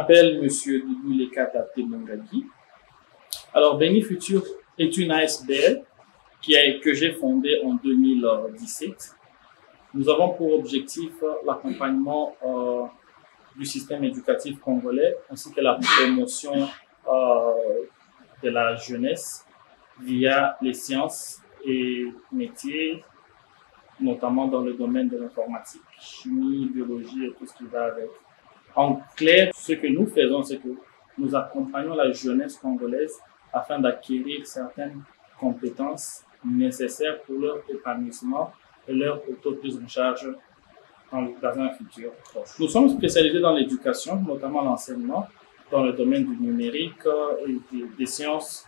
m'appelle Monsieur Dibulekata Temongagi. Alors, Béni Futur est une ASBL que j'ai fondée en 2017. Nous avons pour objectif l'accompagnement du système éducatif congolais ainsi que la promotion de la jeunesse via les sciences et métiers, notamment dans le domaine de l'informatique, chimie, biologie et tout ce qui va avec. En clair, ce que nous faisons, c'est que nous accompagnons la jeunesse congolaise afin d'acquérir certaines compétences nécessaires pour leur épanouissement et leur auto-prise en charge dans un futur proche. Nous sommes spécialisés dans l'éducation, notamment l'enseignement, dans le domaine du numérique et des sciences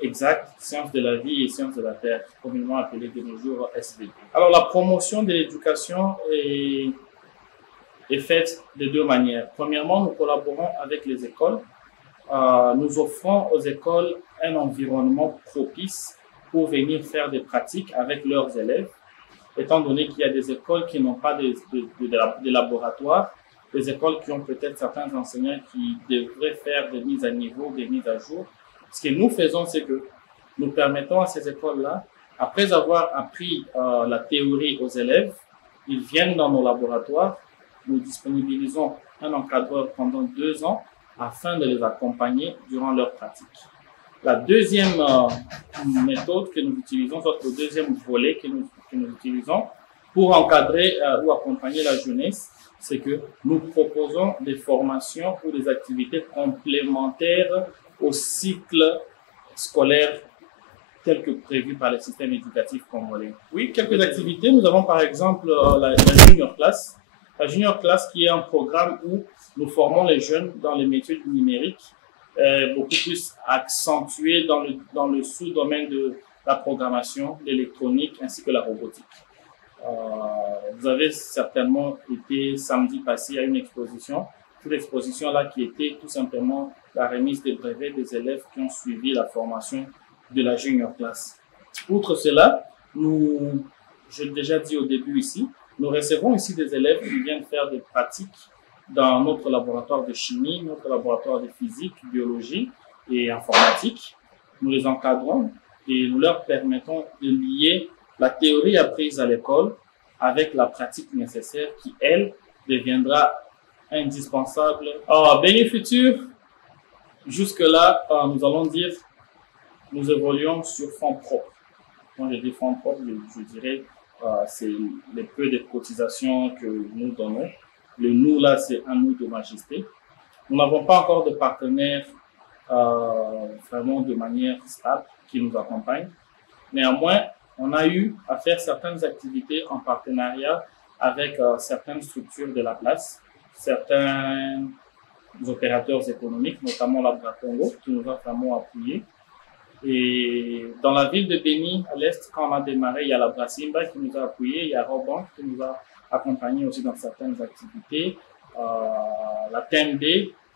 exactes, sciences de la vie et sciences de la terre, communément appelées de nos jours SVT. Alors la promotion de l'éducation est faite de deux manières. Premièrement, nous collaborons avec les écoles. Nous offrons aux écoles un environnement propice pour venir faire des pratiques avec leurs élèves, étant donné qu'il y a des écoles qui n'ont pas de laboratoire, des écoles qui ont peut-être certains enseignants qui devraient faire des mises à niveau, des mises à jour. Ce que nous faisons, c'est que nous permettons à ces écoles-là, après avoir appris la théorie aux élèves, ils viennent dans nos laboratoires, nous disponibilisons un encadreur pendant 2 ans afin de les accompagner durant leur pratique. La deuxième méthode que nous utilisons, soit le deuxième volet que nous utilisons pour encadrer ou accompagner la jeunesse, c'est que nous proposons des formations ou des activités complémentaires au cycle scolaire tel que prévu par le système éducatif congolais. Oui, quelques activités. Nous avons par exemple la Junior Class. La Junior Class qui est un programme où nous formons les jeunes dans les métiers du numérique, beaucoup plus accentué dans le sous-domaine de la programmation, l'électronique ainsi que la robotique. Vous avez certainement été samedi passé à une exposition. Cette exposition-là qui était tout simplement la remise des brevets des élèves qui ont suivi la formation de la Junior Class. Outre cela, je l'ai déjà dit au début ici, nous recevons ici des élèves qui viennent faire des pratiques dans notre laboratoire de chimie, notre laboratoire de physique, biologie et informatique. Nous les encadrons et nous leur permettons de lier la théorie apprise à l'école avec la pratique nécessaire qui, elle, deviendra indispensable. Béni Futur, jusque-là, nous allons dire, nous évoluons sur fonds propres. Quand je dis fonds propres, je dirais c'est les peu de cotisations que nous donnons. Le nous, là, c'est un nous de majesté. Nous n'avons pas encore de partenaires vraiment de manière stable qui nous accompagnent. Néanmoins, on a eu à faire certaines activités en partenariat avec certaines structures de la place, certains opérateurs économiques, notamment l'Abra Congo, qui nous a vraiment appuyés. Et dans la ville de Béni, à l'est, quand on a démarré, il y a la Brasimba qui nous a appuyés, il y a Roban qui nous a accompagnés aussi dans certaines activités, la TMB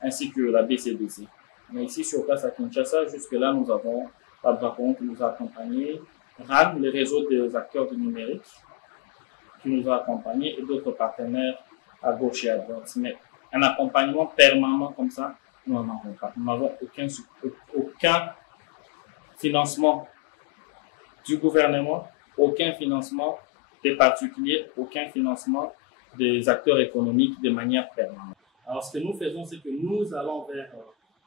ainsi que la BCDC. Mais ici, sur place à Kinshasa, jusque-là, nous avons l'Abra Congo qui nous a accompagnés, RAN, le réseau des acteurs du numérique, qui nous a accompagnés, et d'autres partenaires à gauche et à droite. Mais un accompagnement permanent comme ça, nous n'en avons pas. Nous n'avons aucun financement du gouvernement, aucun financement des particuliers, aucun financement des acteurs économiques de manière permanente. Alors, ce que nous faisons, c'est que nous allons vers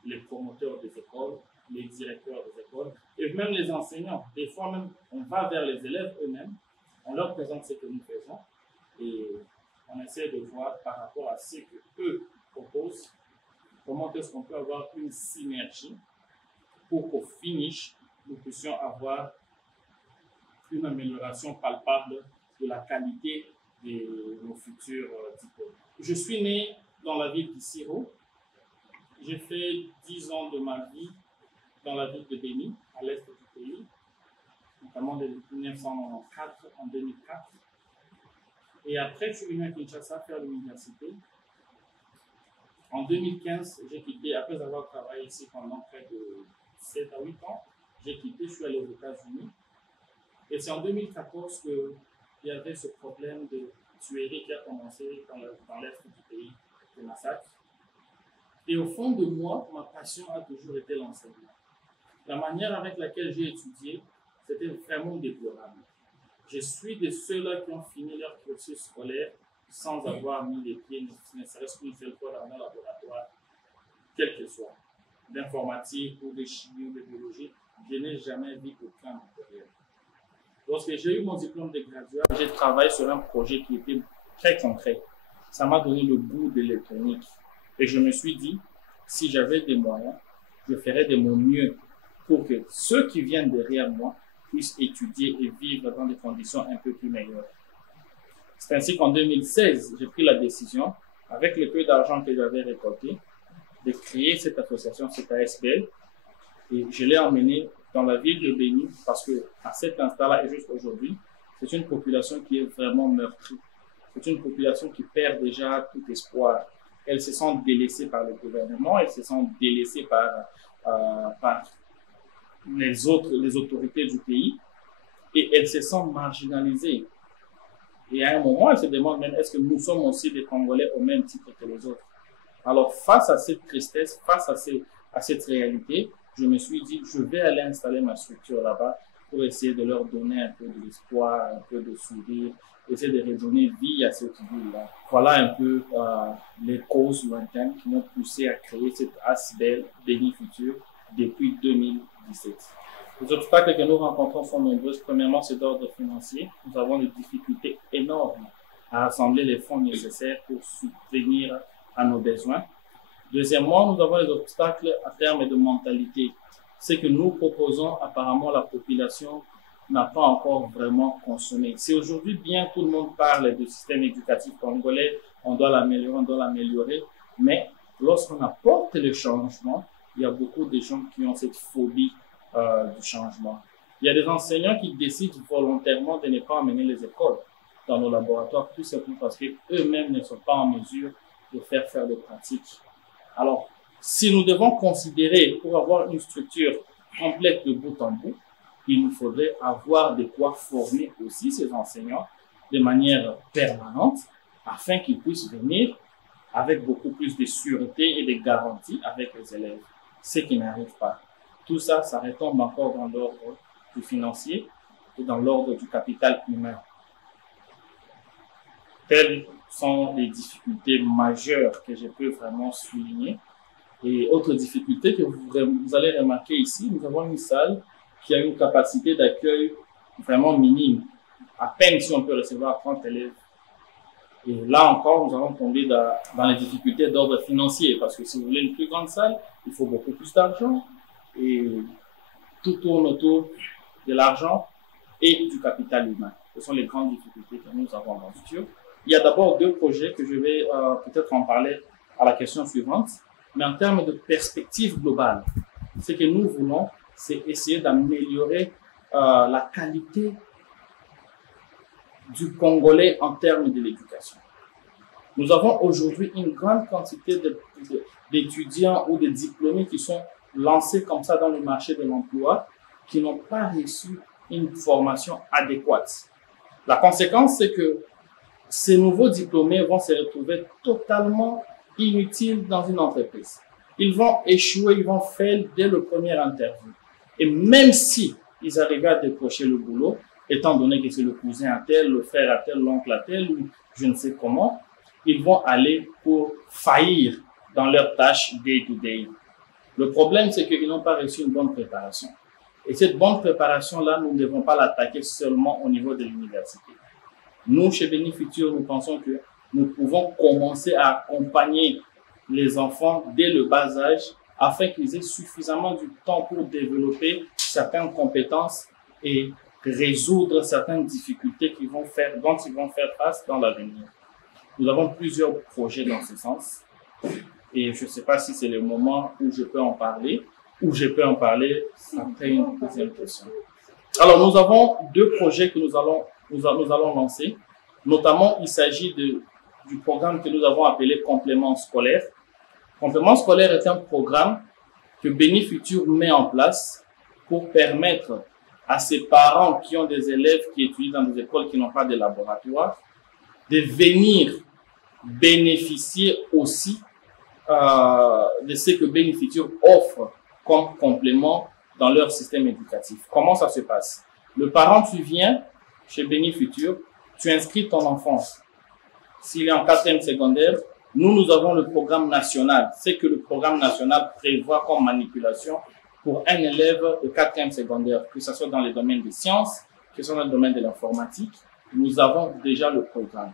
les promoteurs des écoles, les directeurs des écoles et même les enseignants. Des fois même, on va vers les élèves eux-mêmes, on leur présente ce que nous faisons et on essaie de voir par rapport à ce qu'eux proposent, comment est-ce qu'on peut avoir une synergie pour qu'au finish, nous puissions avoir une amélioration palpable de la qualité de nos futurs diplômes. Je suis né dans la ville d'Issiro. J'ai fait 10 ans de ma vie dans la ville de Béni, à l'est du pays, notamment de 1994 en 2004. Et après, je suis venu à Kinshasa faire l'université. En 2015, j'ai quitté, après avoir travaillé ici pendant près de 7 à 8 ans, j'ai quitté, je suis allé aux États-Unis. Et c'est en 2014 qu'il y avait ce problème de tuerie qui a commencé dans l'est du pays, de massacre. Et au fond de moi, ma passion a toujours été l'enseignement. La manière avec laquelle j'ai étudié, c'était vraiment déplorable. Je suis de ceux-là qui ont fini leur cursus scolaire sans avoir mis les pieds, ne serait-ce qu'une seule fois dans un laboratoire, quel que soit, d'informatique ou de chimie ou de biologie. Je n'ai jamais vu aucun matériel. Lorsque j'ai eu mon diplôme de graduat, j'ai travaillé sur un projet qui était très concret. Ça m'a donné le goût de l'électronique. Et je me suis dit, si j'avais des moyens, je ferais de mon mieux pour que ceux qui viennent derrière moi puissent étudier et vivre dans des conditions un peu plus meilleures. C'est ainsi qu'en 2016, j'ai pris la décision, avec le peu d'argent que j'avais récolté, de créer cette association, cette ASBL, et je l'ai emmenée dans la ville de Béni parce que à cet instant-là et jusqu'aujourd'hui, c'est une population qui est vraiment meurtrie. C'est une population qui perd déjà tout espoir. Elles se sentent délaissées par le gouvernement, elles se sentent délaissées par les autorités du pays et elles se sentent marginalisées. Et à un moment, elles se demandent même est-ce que nous sommes aussi des Congolais au même titre que les autres. Alors face à cette tristesse, face à cette réalité, je me suis dit je vais aller installer ma structure là-bas pour essayer de leur donner un peu d'espoir, un peu de sourire, essayer de redonner vie à cette ville-là. Voilà un peu les causes lointaines qui m'ont poussé à créer cette ASBL Béni Futur depuis 2017. Les obstacles que nous rencontrons sont nombreux. Premièrement, c'est d'ordre financier. Nous avons des difficultés énormes à rassembler les fonds nécessaires pour subvenir à nos besoins. Deuxièmement, nous avons les obstacles à terme de mentalité. Ce que nous proposons, apparemment, la population n'a pas encore vraiment consommé. C'est aujourd'hui bien tout le monde parle du système éducatif congolais, on doit l'améliorer, mais lorsqu'on apporte le changement, il y a beaucoup de gens qui ont cette phobie du changement. Il y a des enseignants qui décident volontairement de ne pas emmener les écoles dans nos laboratoires, tout simplement parce qu'eux-mêmes ne sont pas en mesure de faire des pratiques. Alors, si nous devons considérer, pour avoir une structure complète de bout en bout, il nous faudrait avoir de quoi former aussi ces enseignants de manière permanente afin qu'ils puissent venir avec beaucoup plus de sûreté et de garanties avec les élèves, ce qui n'arrive pas. Tout ça, ça retombe encore dans l'ordre du financier et dans l'ordre du capital humain. Telles sont les difficultés majeures que je peux vraiment souligner. Et autre difficulté que vous allez remarquer ici, nous avons une salle qui a une capacité d'accueil vraiment minime. À peine si on peut recevoir 30 élèves. Et là encore, nous allons tomber dans les difficultés d'ordre financier parce que si vous voulez une plus grande salle, il faut beaucoup plus d'argent et tout tourne autour de l'argent et du capital humain. Ce sont les grandes difficultés que nous avons dans le futur. Il y a d'abord deux projets que je vais peut-être en parler à la question suivante. Mais en termes de perspective globale, ce que nous voulons, c'est essayer d'améliorer la qualité du Congolais en termes de l'éducation. Nous avons aujourd'hui une grande quantité d'étudiants ou de diplômés qui sont lancés comme ça dans le marché de l'emploi, qui n'ont pas reçu une formation adéquate. La conséquence, c'est que ces nouveaux diplômés vont se retrouver totalement inutiles dans une entreprise. Ils vont échouer, ils vont fail dès le premier interview. Et même si ils arrivaient à décrocher le boulot, étant donné que c'est le cousin à tel, le frère à tel, l'oncle à tel, ou je ne sais comment, ils vont aller pour faillir dans leurs tâches day-to-day. Le problème, c'est qu'ils n'ont pas reçu une bonne préparation. Et cette bonne préparation-là, nous ne devons pas l'attaquer seulement au niveau de l'université. Nous, chez Béni Futur, nous pensons que nous pouvons commencer à accompagner les enfants dès le bas âge afin qu'ils aient suffisamment du temps pour développer certaines compétences et résoudre certaines difficultés dont ils vont faire face dans l'avenir. Nous avons plusieurs projets dans ce sens et je ne sais pas si c'est le moment où je peux en parler ou je peux en parler après une deuxième question. Alors, nous avons deux projets que nous allons lancer. Notamment, il s'agit du programme que nous avons appelé Complément scolaire. Complément scolaire est un programme que Béni Futur met en place pour permettre à ces parents qui ont des élèves qui étudient dans des écoles qui n'ont pas de laboratoire de venir bénéficier aussi de ce que Bénifutur offre comme complément dans leur système éducatif. Comment ça se passe? Le parent, tu viens chez Bénifutur, tu inscris ton enfant. S'il est en 4e secondaire, nous avons le programme national. C'est que le programme national prévoit comme manipulation pour un élève de 4e secondaire, que ce soit dans les domaines des sciences, que ce soit dans le domaine de l'informatique, nous avons déjà le programme.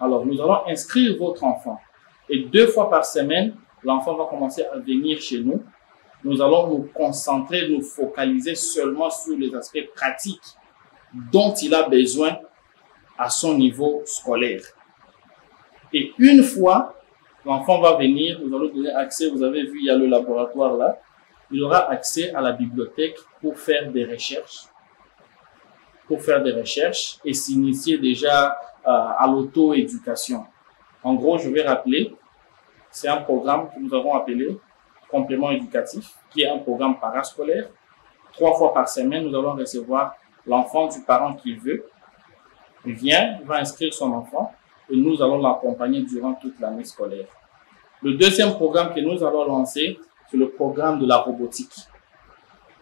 Alors, nous allons inscrire votre enfant. Et 2 fois par semaine, l'enfant va commencer à venir chez nous. Nous allons nous concentrer, nous focaliser seulement sur les aspects pratiques dont il a besoin à son niveau scolaire. Et une fois l'enfant va venir, nous allons donner accès, vous avez vu, il y a le laboratoire là, il aura accès à la bibliothèque pour faire des recherches. Et s'initier déjà à l'auto-éducation. En gros, je vais rappeler, c'est un programme que nous avons appelé complément éducatif, qui est un programme parascolaire. 3 fois par semaine, nous allons recevoir l'enfant du parent qu'il veut. Il vient, il va inscrire son enfant et nous allons l'accompagner durant toute l'année scolaire. Le deuxième programme que nous allons lancer, c'est le programme de la robotique.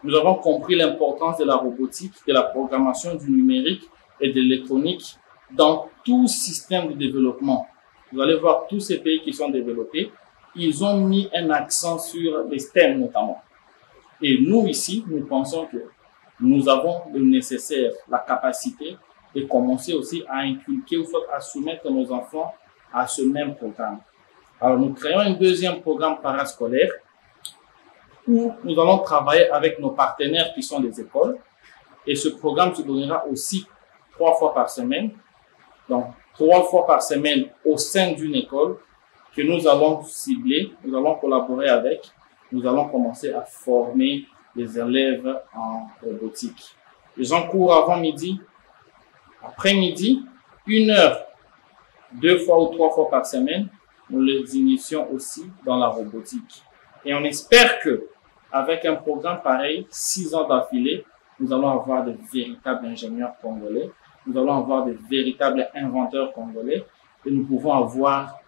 Nous avons compris l'importance de la robotique, de la programmation du numérique et de l'électronique dans tout système de développement. Vous allez voir tous ces pays qui sont développés, ils ont mis un accent sur les STEM notamment. Et nous ici, nous pensons que nous avons le nécessaire, la capacité de commencer aussi à inculquer ou soit à soumettre nos enfants à ce même programme. Alors nous créons un deuxième programme parascolaire où nous allons travailler avec nos partenaires qui sont des écoles. Et ce programme se donnera aussi 3 fois par semaine. Donc 3 fois par semaine au sein d'une école que nous allons cibler, nous allons collaborer avec, nous allons commencer à former les élèves en robotique. Ils ont cours avant midi, après-midi, 1 heure, 2 fois ou 3 fois par semaine, nous les initions aussi dans la robotique. Et on espère que avec un programme pareil, 6 ans d'affilée, nous allons avoir de véritables ingénieurs congolais, nous allons avoir de véritables inventeurs congolais et nous pouvons avoir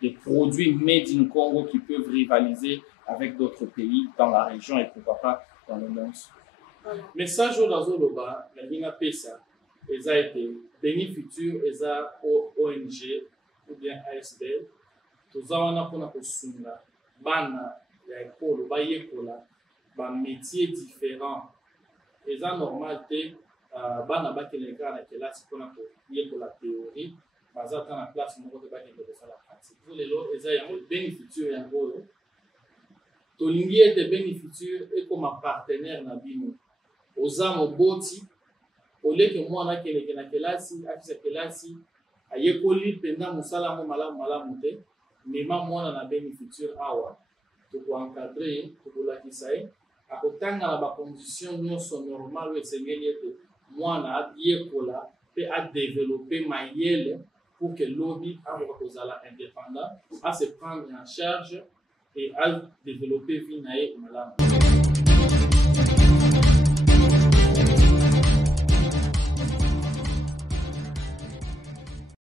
des produits made in Congo qui peuvent rivaliser avec d'autres pays dans la région et pourquoi pas dans le monde. Message au Lazoloba, la Liga PESA, eza été Bénifutur, eza ONG ou bien ASBL, tozawana pona kosunga bana ya ekolo bayekola ba métiers différents. Eza normal te bana bakeleka na kelasi pona koyekola théorie. Bazata na place moko te bakende kosala pratique. Pour lelo eza yango Bénifutur yango oyo tolingi ete Bénifutur ekoma partenaire na bino oza moboti oleke mwana akeleke na kelasi akisa kelasi ayekoli mpenza mosala mo malamu te mema mwana na Bénifutur awa tokoencadre ye tokolakisa ye akotanga na bacondition nyonso normal oyo esengeli ete mwana ayekola mpe adeveloppe mayele pour que l'OBI akoka kozala indépendant, à se prendre en charge et à développer vie nae malamu.